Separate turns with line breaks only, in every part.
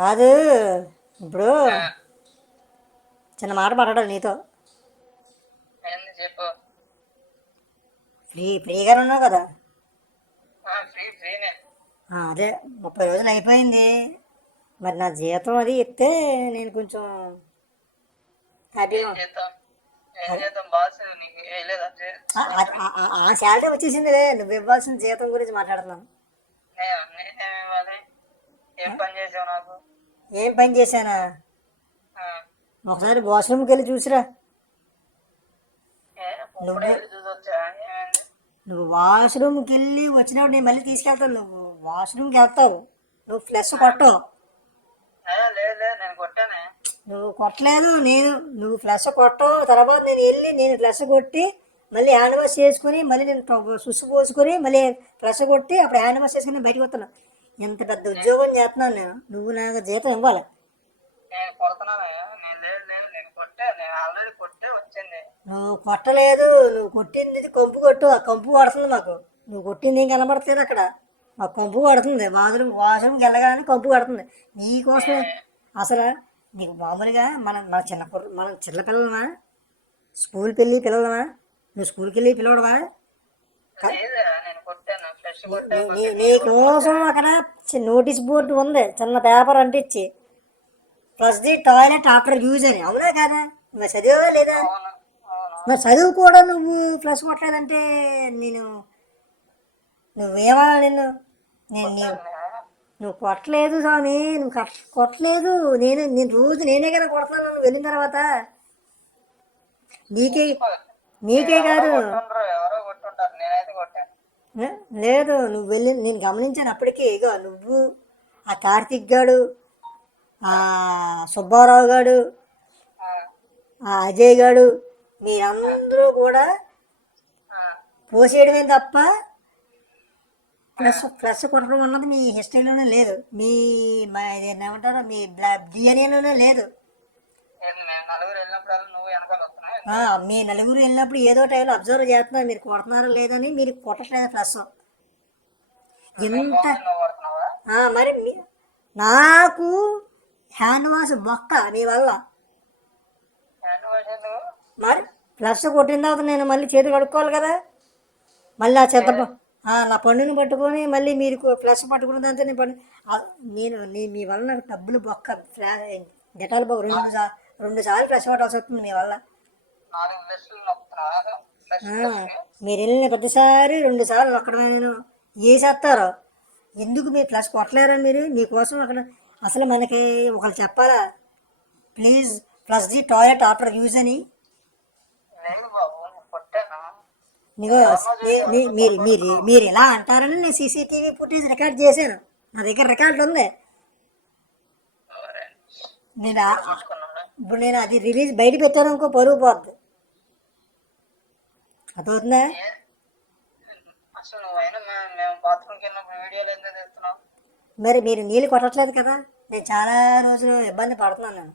కాదు ఇప్పుడు చిన్న మాట మాట్లాడాలి నీతో.
చెప్పు.
ఫ్రీ ఫ్రీగా ఉన్నావు కదా? అదే ముప్పై రోజులు అయిపోయింది. మరి నా జీతం అది ఇస్తే నేను కొంచెం హ్యాపీగా ఆ శాలరీ వచ్చేసింది నువ్వు ఇవ్వాల్సిన జీతం గురించి మాట్లాడుతున్నాను.
ఏం? పని చేసావు నాకు?
ఏం పని చేశానా? ఒకసారి వాష్రూమ్కి వెళ్ళి చూసిరా.
ఏమైంది?
నువ్వు వాష్రూమ్కి వెళ్ళి వచ్చినప్పుడు నేను మళ్ళీ తీసుకెళ్తాను. నువ్వు వాష్రూమ్కి వెళ్తావు. నువ్వు ఫ్లెష్ కొట్టవు నువ్వు కొట్టలేదు నేను నువ్వు ఫ్లెష్ కొట్టవు తర్వాత నేను వెళ్ళి నేను ఫ్లెష్ కొట్టి మళ్ళీ హ్యాండ్ వాష్ చేసుకుని మళ్ళీ నేను సుసు పోసుకొని మళ్ళీ ఫ్లెష్ కొట్టి అప్పుడు హ్యాండ్ వాష్ చేసుకుని బయటకు వస్తాను ఎంత పెద్ద ఉద్యోగం చేస్తున్నాను నేను. నువ్వు నాకు జీతం ఇవ్వాలి. నువ్వు కొట్టలేదు. నువ్వు కొట్టింది కంపు కొట్టు. ఆ కంపు పడుతుంది మాకు. నువ్వు కొట్టింది ఏం కనబడట్లేదు అక్కడ. ఆ కంపు పడుతుంది బాత్రూమ్ వాష్రూమ్కి వెళ్ళగానే కంపు పడుతుంది నీకోసమే అసలు నీకు మామూలుగా మన మన చిన్న మన చిన్న పిల్లలమా? స్కూల్ పెళ్ళి పిల్లలమా? నువ్వు స్కూల్కి వెళ్ళి
నేను కొట్టాను ఫ్రెష్ కొట్టా
నీ నీకోసం అక్కడ? నోటీస్ బోర్డు ఉంది. చిన్న పేపర్ అంటించి. Flush the toilet after use అని. అవునా కాదా? మరి చదివా లేదా? మరి చదువు కూడా నువ్వు ప్లస్ కొట్టలేదంటే నేను నువ్వేమా నిన్ను? నేను నువ్వు కొట్టలేదు స్వామి. నువ్వు కట్- కొట్టలేదు. నేను నేను రోజు నేనే కదా కొడుతున్నాను నువ్వు వెళ్ళిన తర్వాత. నీకే నీకే కాదు. లేదు నువ్వు వెళ్ళి నేను గమనించాను అప్పటికే ఇగో నువ్వు ఆ కార్తిక్ గాడు ఆ సుబ్బారావు గాడు
ఆ,
అజయ్ గాడు మీరందరూ కూడా పోసేయడమే తప్ప ప్లస్ ప్లస్ కొట్టడం అన్నది మీ హిస్టరీలోనే లేదు. మీ ఏమంటారు మీ డిఎన్ఏలోనే లేదు
ఏంది మేము నలుగురు వెళ్ళినప్పుడల్లా నువ్వు వెనకాల వస్తున్నావు
ఆ, మీ నలుగురు వెళ్ళినప్పుడు ఏదో టైంలో అబ్జర్వ్ చేస్తున్నారు మీరు కొడుతున్నారా లేదని మీరు కొట్టట్లేదు ప్లస్ ఎంత మరి నాకు హ్యాండ్ వాష్ బొక్క మీ వల్ల. మరి ప్లస్ కొట్టిన తర్వాత నేను మళ్ళీ చేతులు కడుక్కోవాలి కదా. మళ్ళీ ఆ చెత్త నా పండుని పట్టుకొని మళ్ళీ మీరు ప్లస్ పట్టుకున్న దాంతో నేను ఆ, నేను నీ- మీ వల్ల నాకు డబ్బులు బొక్క డెటాల్ బొక్క రెండు రెండు సార్లు ప్లస్ పట్టాల్సి వస్తుంది మీ వల్ల. మీరు వెళ్ళిన ప్రతిసారి రెండు సార్లు అక్కడ నేను వేసేస్తారు ఎందుకు మీరు ప్లస్ కొట్టలేరా మీరు? మీకోసం అక్కడ అసలు మనకి ఒకళ్ళు చెప్పాలా? Please flush the toilet after use అని. మీరు మీరు మీరు ఎలా అంటారని నేను సీసీటీవీ ఫుటేజ్ రికార్డ్ చేశాను. నా దగ్గర రికార్డు ఉంది. నేను ఇప్పుడు నేను అది రిలీజ్ బయట పెట్టాను అనుకో పరుగు పోద్ది. అర్థమవుతుందా? మరి మీరు నీళ్ళు కొట్టట్లేదు కదా? నేను చాలా రోజులు ఇబ్బంది పడుతున్నాను నేను.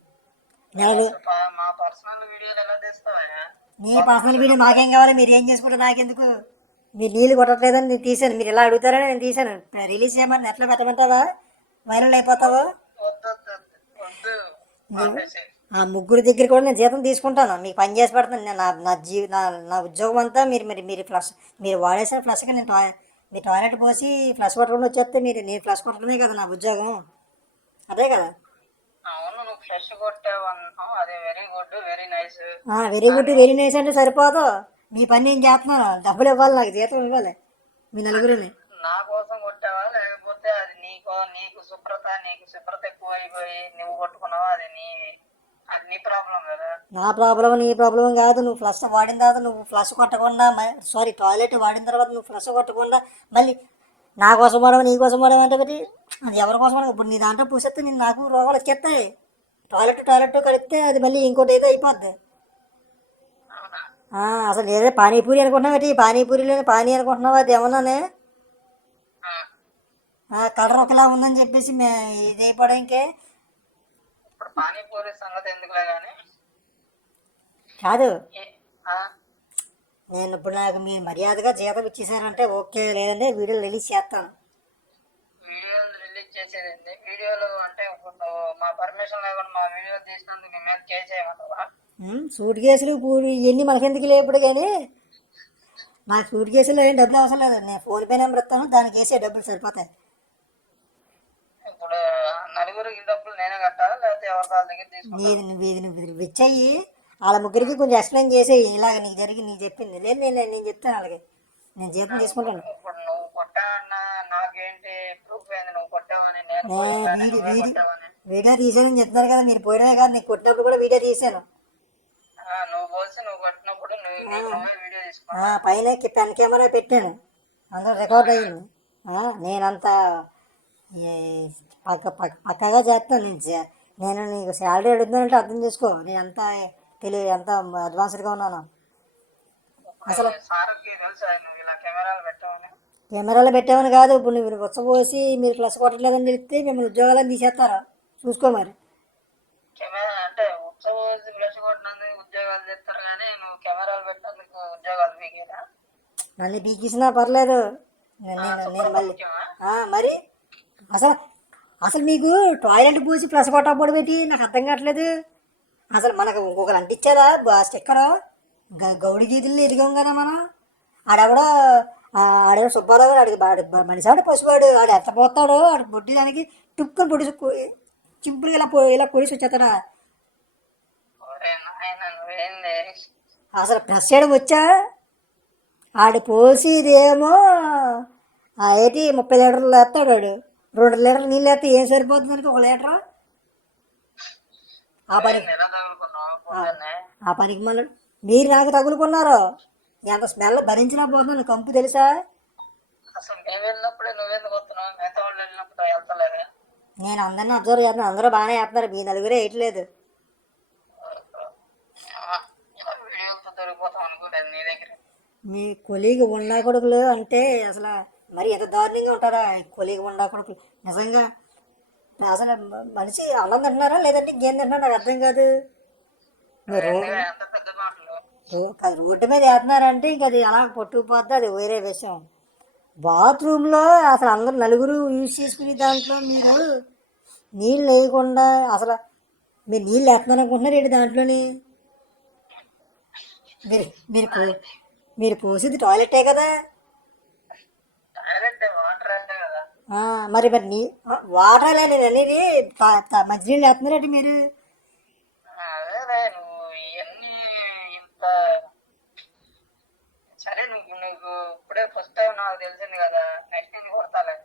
నీ పర్సనల్ వీడియో నాకేం కావాలి? మీరు ఏం చేసుకుంటే నాకెందుకు? మీరు నీళ్ళు కొట్టట్లేదని నేను తీశాను. మీరు ఎలా అడుగుతారని నేను తీశాను. రిలీజ్ చేయమని నెట్లో పెట్టమంటావా? వైరల్ అయిపోతావా? ఆ ముగ్గురు దగ్గర కూడా నేను జీతం తీసుకుంటాను. మీకు పని చేసి పెడతాను. నేను నా నా జీ నా నా ఉద్యోగం అంతా మీరు మరి మీరు ఫ్లష్ మీరు వాడేసిన ఫ్లష్కి నేను టాయ్ మీ టాయిలెట్ పోసి ఫ్లష్ కొట్టకుండా వచ్చేస్తే మీరు నేను ఫ్లష్ కొట్టడమే కదా నా ఉద్యోగం. అదే కదా?
అవును నువ్వు అది very good very nice
very good very nice అంటే సరిపోదు. మీ పని నేను చేస్తున్నాను. డబ్బులు ఇవ్వాలి నాకు జీతం ఇవ్వాలి. మీ నలుగురిని.
నా కోసం కొట్టావా? లేకపోతే అది నీకో నీకు శుభ్రత నీకు శుభ్రత ఎక్కువ అయిపోయి నువ్వు కొట్టుకున్నావా? అది నీ నీ ప్రాబ్లం
నా ప్రాబ్లం కాదు. నువ్వు ఫ్లష్ వాడిన తర్వాత నువ్వు ఫ్లష్ కొట్టకుండా సారీ టాయిలెట్ వాడిన తర్వాత నువ్వు ఫ్లష్ కొట్టకుండా మళ్ళీ నా కోసం వాడవు నీ కోసం వాడవు అంటే ఒకటి అది ఎవరి కోసం వాడవు? ఇప్పుడు నీ దాంట్లో పూసేస్తే నేను నాకు రోగాలు వచ్చేస్తాయి. టాయిలెట్ టాయిలెట్ కలిపితే అది మళ్ళీ ఇంకోటి ఏదో అయిపోద్ది. అసలు ఏదో పానీపూరి అనుకుంటున్నావు ఏంటి పానీపూరిలో పానీ అనుకుంటున్నావా? అది ఏమన్నానే. కలర్ ఒకలా ఉందని చెప్పేసి మే ఇది అయిపోవడానికే
పానీపూరి సంగతి ఎందుకులే కానీ
కాదు? నేను ఇప్పుడు నాకు మీరు మర్యాదగా జీతం ఇచ్చేసారంటే ఓకే లేదంటే వీడియో రిలీజ్ చేస్తాను.
వీడియోలు రిలీజ్ చేసేది ఏంది? వీడియోలు అంటే మా పర్మిషన్ లేకుండా మా వీడియో తీసినందుకు చేయమంటావా
ఉమ్, సూట్ కేసులు ఇవన్నీ మనకెందుకు లేప్పుడు కానీ నాకు సూట్ కేసులో ఏం డబ్బులు అవసరం లేదు. నేను ఫోన్పే నెంబర్ ఇస్తాను దానికి వేసే డబ్బులు సరిపోతాయి.
ఇప్పుడు నలుగురికి డబ్బులు నేనే కట్టాలా తీసుకుంటా
నీది నువ్వు ఇచ్చాయి వాళ్ళ ముగ్గురికి కొంచెం ఎక్స్ప్లెయిన్ చేసేయి ఇలాగ నీకు జరిగి నీకు చెప్పింది. లేదు నేను నేను చెప్తాను వాళ్ళకి. నేను జీతం తీసుకుంటాను.
నేను
వీడియో తీసానని చెప్తున్నారు కదా మీరు పోయినమే కాదు నీకు కొట్టినప్పుడు కూడా వీడియో తీసాను పైన పెన్ కెమెరా పెట్టాను. అందులో రికార్డ్ అయ్యింది నేనంత పక్క పక్క పక్కగా చేస్తాను నేను. నేను నీకు శాలరీ అడుగుతున్నానంటే అర్థం చేసుకో. నేను ఎంత తెలియ ఎంత అడ్వాన్స్డ్గా ఉన్నాను. అసలు
కెమెరాలు
పెట్టామని కాదు ఇప్పుడు మీరు వచ్చపోసి మీరు ప్లస్ కొట్టట్లేదని చెప్తే మిమ్మల్ని ఉద్యోగాలను తీసేస్తారా? చూసుకో మరి. నన్ను పీకిసినా పర్లేదు. మరి అసలు అసలు మీకు టాయిలెట్ పూసి ప్లస్ కొట్టబడి పెట్టి నాకు అర్థం కావట్లేదు. అసలు మనకు ఇంకొకరు అంటించారా? బా స్టిక్కర్? గౌడి గీతుల్లో ఎదిగాం కదా మనం. ఆడెవడో ఆ, ఆడెవడో సుబ్బారావు గారు ఆడికి బాడు మనిషి ఆడు పసివాడు ఆడు ఎంత పోతాడో ఆడు బొడ్డి దానికి టుక్కుని పొడిసి సింపుల్గా ఇలా పొ- ఇలా పొడిసి వచ్చేస్తాడా? అసలు ప్రెస్ చేయడం వచ్చా? ఆడు పోసి ఇదేమో ఏంటి ముప్పై లీటర్లు వేస్తాడు వాడు. రెండు లీటర్లు నీళ్ళు వేస్తే ఏం సరిపోతుంది దానికి ఒక లీటర్? ఆ పని ఆ పనికి మళ్ళీ మీరు నాకు తగులుకున్నారు. ఎంత స్మెల్ భరించినా పోతుంది. కంపు తెలుసా? నేను అందరిని అబ్జర్వ్ చేస్తున్నాను అందరూ బాగానే చేస్తున్నారు. మీ నలుగురే వేయట్లేదు. మీ కొలీగ్ ఉండా కొడుకులు అంటే అసలు మరి ఎంత దారుణంగా ఉంటారా? కొలీగ్ ఉండా కొడుకులు నిజంగా అసలు మనిషి అన్నం తింటున్నారా? లేదంటే ఇంకేం తింటున్నారా నాకు అర్థం కాదు. కాదు రోడ్డు మీద వేస్తున్నారంటే ఇంకా అది అలా పట్టుకుపోద్ది అది వేరే విషయం. బాత్రూంలో అసలు అందరు నలుగురు యూజ్ చేసుకునే దాంట్లో మీరు నీళ్ళు వేయకుండా అసలు మీరు నీళ్ళు వేస్తున్నారు అనుకుంటున్నారు ఏంటి దాంట్లోని? మీరు మీరు మీరు పోసేది టాయిలెటే కదా
టాయిలెట్ వాటర్ అంటే కదా
ఆ, మరి మరి నీ వాటర్ నేను అనేది మంచినీళ్ళు వేస్తున్నారంటే మీరు?
సరే నువ్వు నీకు ఇప్పుడే ఫస్ట్ టైం నాకు తెలిసింది కదా నెక్స్ట్ కొడతాలే?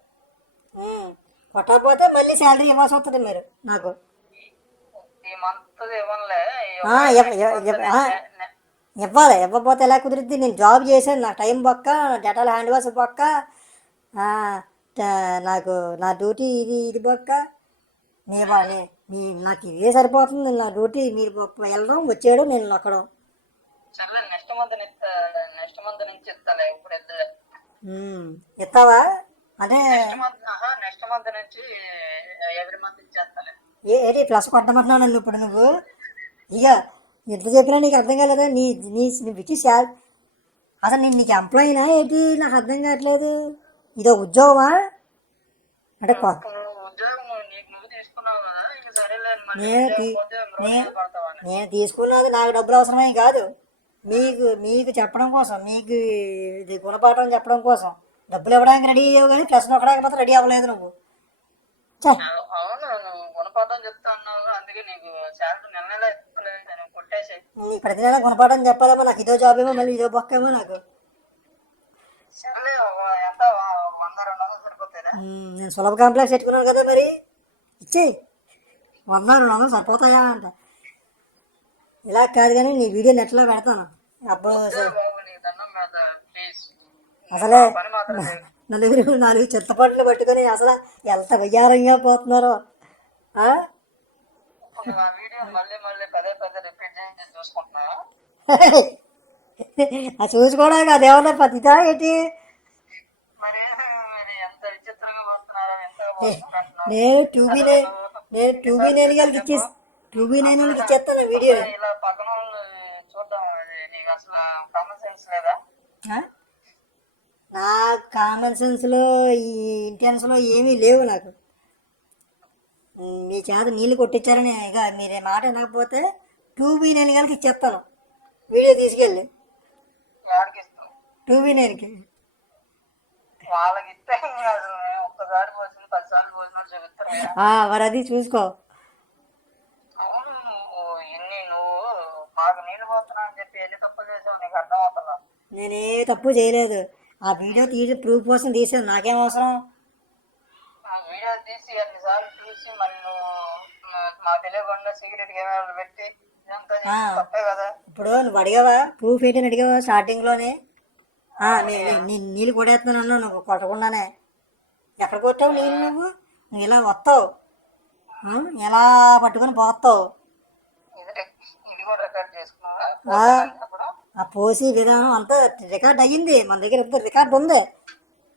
కొట్టకపోతే మళ్ళీ శాలరీ ఇవ్వాల్సి వస్తుంది మీరు నాకు.
ఈ మంత్ ఇవ్వనులే.
ఇవ్వాలి ఇవ్వకపోతే ఎలా కుదిరిద్ది? నేను జాబ్ చేశాను నాకు టైం పక్క డేటాలు హ్యాండ్ వాష్ పక్క నాకు నా డ్యూటీ ఇది ఇది పక్క నీ మీ నాకు ఇదే సరిపోతుంది. నా డ్యూటీ మీరు వెళ్ళడం వచ్చేయడం నేను నొక్కడం.
సర్లే నెక్స్ట్ మంత్ నెక్స్ట్ మంత్ నుంచి ఇస్తాలే ఇప్పుడు ఇద్దరు
ఉమ్, ఇస్తావా? అంటే
నెక్స్ట్ మంత్ నెక్స్ట్ మంత్ నుంచి ఎవ్రీ మంత్ ఇచ్చేస్తాలే.
ఏ ఏంటి ప్లస్ కొట్టమంటున్నావు నన్ను ఇప్పుడు నువ్వు? ఇక ఎంత చెప్పినా నీకు అర్థం కాలేదా? నీ నీ నువ్వు ఇచ్చి అసలు నేను నీకు ఎంప్లాయీనా ఏంటి? నాకు అర్థం కావట్లేదు. ఇదో ఉద్యోగమా? అంటే నేను తీసుకున్నది నాకు డబ్బులు అవసరమే కాదు. మీకు మీకు చెప్పడం కోసం మీకు ఇది గుణపాఠం చెప్పడం కోసం డబ్బులు ఇవ్వడానికి రెడీ అయ్యావు కానీ ప్రశ్న ఒక్కడానికి మాత్రం రెడీ అవ్వలేదు నువ్వు. ప్రతి నెల గుణపాఠం చెప్పాలేమో నాకు ఇదో జాబ్ ఏమో మళ్ళీ ఇదో బొక్కేమో నాకు. నేను సులభ కాంప్లెక్స్ పెట్టుకున్నాను కదా మరి. ఇచ్చే వంద రెండు వందలు సరిపోతాయా అంట ఇలా కాదు కానీ నీ వీడియో నెట్లో పెడతాను. అప్పుడు స-
బాబు నీకు దండం పెడతా ప్లీజ్.
అసలే. నలుగురు నాలుగు చెత్తపట్లు పట్టుకొని అసలు ఎంత వయ్యారంగా పోతున్నారో. ఆ?
ఇప్పుడు నా వీడియో పోతున్నారో ఎంత పోతున్నారు
నేను నైన్ నేను టూబీ నైన్ వాళ్ళకి ఇచ్చేసి టూబీ నైన్ వాళ్ళకి ఇచ్చేస్తాను వీడియో?
ఇలా పక్కన చూద్దాం అది నీకు అసలు కామన్ సెన్స్ లేదా?
నా కామన్ సెన్స్లో ఈ ఇంటెన్స్లో ఏమీ లేవు నాకు. మీ చేత నీళ్ళు కొట్టించారని ఇక మీరు మాట వినకపోతే టూ బీ నైన్ ఇచ్చేస్తాను. వీడియో తీసుకెళ్ళి. టూ బీ నైన్కి.
వాళ్ళకి ఇస్తే ఒక్కసారి పదిసార్లు పోసినట్టు చూపిస్తారు
మరి అది చూసుకో.
నువ్వు ఎన్ని నువ్వు మాకు నీళ్ళు పోతున్నా అని చెప్పి ఎన్ని తప్పు చేసావు నీకు అర్థం అవుతున్నా
నేనే తప్పు చేయలేదు. ఆ వీడియో తీసి ప్రూఫ్ కోసం తీసాను. నాకేం అవసరం?
ఆ వీడియో తీసి అన్నిసార్లు చూసి మళ్ళీ నువ్వు మా- తెలియకుండా సీక్రెట్ కెమెరాలు పెట్టి ఇదంతా తప్పే కదా?
ఇప్పుడు నువ్వు అడిగావా? ప్రూఫ్ ఏంటని అడిగావా? స్టార్టింగ్లోనే? ఆ, నీ- నీ- నీ నీళ్ళు కొడేస్తున్నాను నువ్వు కొట్టకుండానే. ఎక్కడ కొట్టావు నీళ్ళు నువ్వు? నువ్వు ఇలా వస్తావు. ఎలా పట్టుకొని పోతావు ఆ. పోసి విధానం అంతా రికార్డ్ అయ్యింది. మన దగ్గర ఎంత రికార్డ్ ఉంది.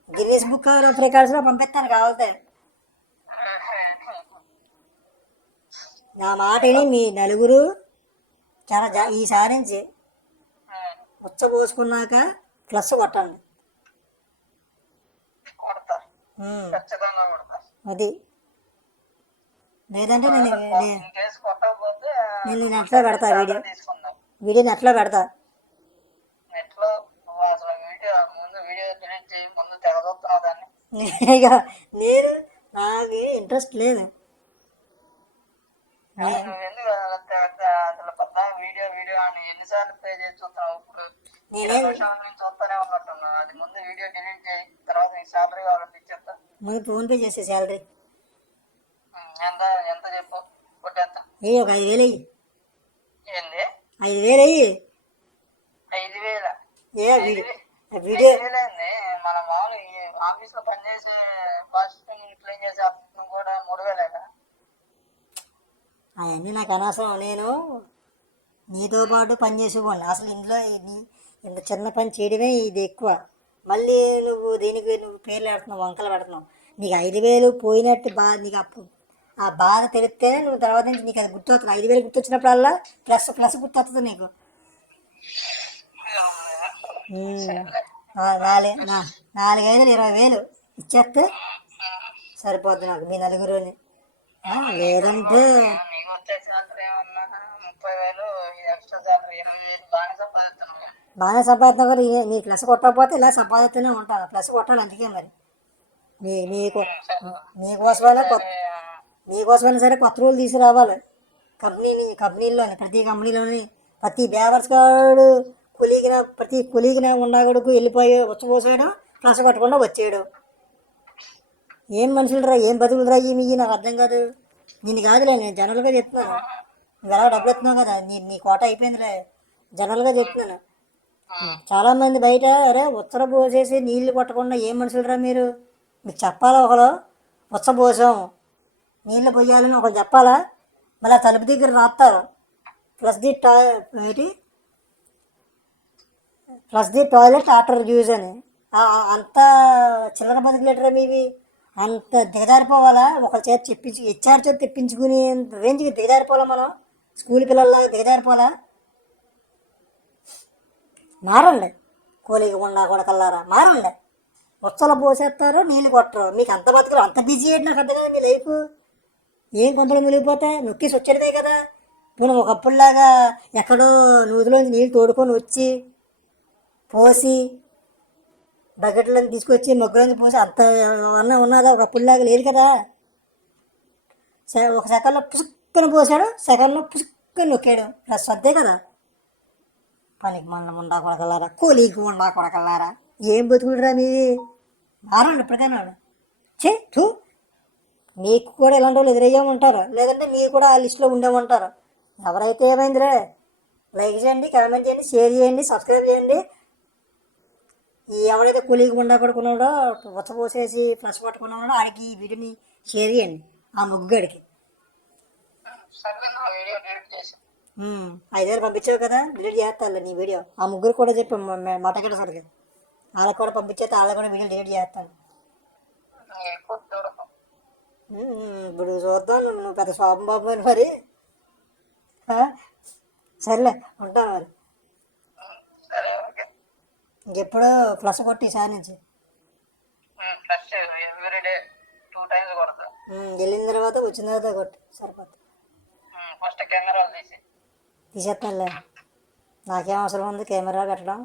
గిన్నీస్ బుక్ ఆఫ్ రికార్డ్స్లో పంపిస్తాను కావాలంటే నా మాట విని మీ నలుగురు చాలా ఈసారి నుంచి ఉచ్చ పోసుకున్నాక ప్లస్ కొట్టండి.
ఖచ్చితంగా కొడతా.
అది. లేదంటే నేను నేను నెట్లో పెడతా వీడియో. వీడియో నెట్లో పెడతా.
నెట్లో నువ్వు అసలు వీడియో ముందు వీడియో ముందు దాన్ని.
నేను నాకు ఇంట్రెస్ట్ లేదు.
ఎందుకు వీడియో వీడియో అని ఎన్నిసార్లు పే చేసి చూస్తున్నావు ఇప్పుడు? ముందు
చేసే శాలరీ ఏ ఒక ఐదు వేలు అయ్యి
ఏంది?
ఐదు వేలు అయ్యి ఏ వీడియో
మన మామూలు ఈ ఆఫీస్లో పనిచేసే ఫాస్ట్ క్లీన్ చేసే కూడా మూడు
అవన్నీ నాకు అనవసరం. నేను నీతో పాటు పని చేసేవాడిని. అసలు ఇంట్లో ఇంత చిన్న పని చేయడమే ఇది ఎక్కువ. మళ్ళీ నువ్వు దీనికి నువ్వు పేర్లు పెడుతున్నావు వంకలు పెడుతున్నావు? నీకు ఐదు వేలు పోయినట్టు బాధ నీకు అప్పు ఆ బాధ తెలిస్తేనే నువ్వు తర్వాత నుంచి నీకు అది గుర్తొస్తుంది ఐదు వేలు గుర్తొచ్చినప్పుడల్లా ప్లస్ ప్లస్ గుర్తొస్తుంది నీకు. నాలుగు నా- నాలుగైదులు ఇరవై వేలు ఇచ్చేస్తే సరిపోద్ది నాకు మీ నలుగురుని. ఆ, లేదంటే
ముప్పై వేలు ఎక్స్ట్రా శాలరీ ఇరవై వేలు బాగానే
బాగానే సంపాదిస్తున్నా కూడా నీ ప్లస్ కొట్టకపోతే ఇలా సంపాదిస్తూనే ఉంటాను ప్లస్ కొట్టాలి అందుకే మరి. మీ మీకు మీకోసమైనా కొత్త మీకోసమైనా సరే కొత్త రూల్ తీసుకురావాలి. కంపెనీని కంపెనీల్లోని ప్రతి కంపెనీలోని ప్రతి బేవర్స్ గాడు కులీగిన ప్రతి కులీగిన ఉండగడుకు వెళ్ళిపోయి వచ్చపోసాడు ప్లస్ కొట్టకుండా వచ్చేయడు ఏం మనుషులరా? ఏం బతుకులరా ఈ మీ నాకు అర్థం కాదు. నేను కాదులే నేను జనరల్గా చెప్తున్నాను. నువ్వు ఎలా డబ్బులు ఎత్తున్నావు కదా? నీ నీ కోట అయిపోయిందిలే. జనరల్గా చెప్తున్నాను. చాలా మంది బయట అరే ఉత్తర పోసేసి నీళ్ళు కొట్టకుండా ఏం మనుషులరా మీరు? మీకు చెప్పాలా ఒకరు ఉచ్చ పోసాం. నీళ్ళు పోయాలని ఒకరు చెప్పాలా? మళ్ళీ ఆ తలుపు దగ్గర రాస్తారు ప్లస్ ది టా ఏంటి? Flush the toilet after use అని. అంత చిల్లర బతుకులేటరా మీవి? అంత దిగజారిపోవాలా ఒక చేత చెప్పించి హెచ్ఆర్ చేత తెప్పించుకుని రేంజ్కి దిగజారిపోవాలా మనం? స్కూల్ పిల్లల్లా దిగజారిపోవాలా మారండి. కోలికి కూడా కొడకల్లారా మారండి. ఉచ్చలు పోసేస్తారు నీళ్ళు కొట్టరు. మీకు అంత బతుకులు అంత బిజీ అయ్యి నాకు అర్థం మీ లైఫ్. ఏం కొంపలు మునిగిపోతాయి నొక్కేసి వచ్చేదే కదా. నువ్వు ఒకప్పుడులాగా ఎక్కడో నూతిలోంచి నీళ్ళు తోడుకొని వచ్చి పోసి బకెట్లను తీసుకొచ్చి మొగ్గులోంచి పోసి అంత అన్న ఉన్నదా? ఒకప్పుడులాగా లేదు కదా. ఒక సెకండ్లో పుసుక్కను పోసాడు సెకండ్లో పుసుక్కని నొక్కాడు. ప్లస్ అద్దే కదా. పనికి మనం ఉండా కొడకల్లారా కూలీకి ఉండా కొడకల్లారా ఏం బతుకుడురా మీది మారండి ఇప్పటికైనా. చే తూ మీకు కూడా ఇలాంటి వాళ్ళు ఎదురయ్యామంటారు లేదంటే మీరు కూడా ఆ లిస్టులో ఉండేమంటారు ఎవరైతే ఏమైందిరే లైక్ చేయండి కామెంట్ చేయండి షేర్ చేయండి సబ్స్క్రైబ్ చేయండి. ఈ ఎవరైతే కూలీకి ఉండా కొడుకున్నాడో ఉచ్చ పోసేసి ఫ్లష్ పట్టుకున్నాడో ఆడికి ఈ వీడియోని షేర్ చేయండి. ఆ ముగ్గుడికి.
ఐదారు
ఐదు వేలు పంపించావు కదా డిలీట్ చేస్తాను నీ వీడియో. ఆ ముగ్గురు కూడా చెప్పి మటకెట సరికి వాళ్ళకి కూడా పంపించేస్తే వాళ్ళకి కూడా వీడియో డిలీట్ చేస్తాను. ఇప్పుడు చూద్దాం నువ్వు పెద్ద శోభం బాబు అని మరి. సరేలే సర్లే ఉంటాను మరి.
ఎప్పుడు ప్లస్
ఇంకెప్పుడు కొట్టి ఈసారి నుంచి. వెళ్ళిన తర్వాత వచ్చిన తర్వాత కొట్టు సరిపోతుంది
ఫస్ట్ కెమెరా తీసి.
తీసేస్తానులే నాకేం అవసరం ఉంది? కెమెరా పెట్టడం.